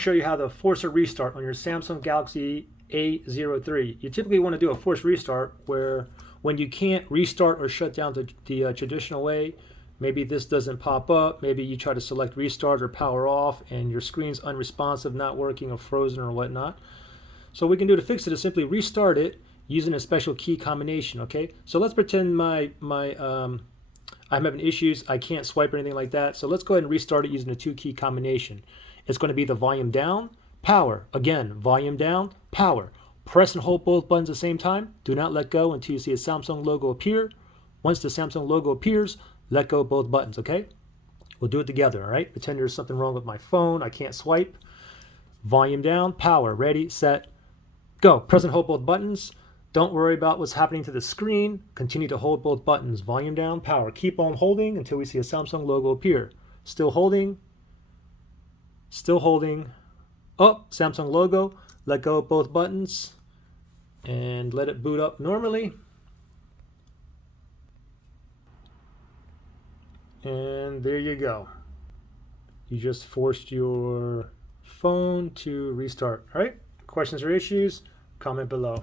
show you how to force a restart on your Samsung Galaxy A03. You typically want to do a forced restart where when you can't restart or shut down the traditional way, maybe this doesn't pop up, maybe you try to select restart or power off and your screen's unresponsive, not working or frozen or whatnot. So what we can do to fix it is simply restart it using a special key combination, okay? So let's pretend I'm having issues, I can't swipe or anything like that. So let's go ahead and restart it using a 2-key combination. It's going to be the volume down, power. Again, volume down, power. Press and hold both buttons at the same time. Do not let go until you see a Samsung logo appear. Once the Samsung logo appears, let go of both buttons, okay? We'll do it together, all right? Pretend there's something wrong with my phone, I can't swipe. Volume down, power. Ready, set, go. Press and hold both buttons. Don't worry about what's happening to the screen. Continue to hold both buttons. Volume down, power. Keep on holding until we see a Samsung logo appear. Still holding. Still holding. Oh, Samsung logo. Let go of both buttons and let it boot up normally. And there you go. You just forced your phone to restart. All right? Questions or issues? Comment below.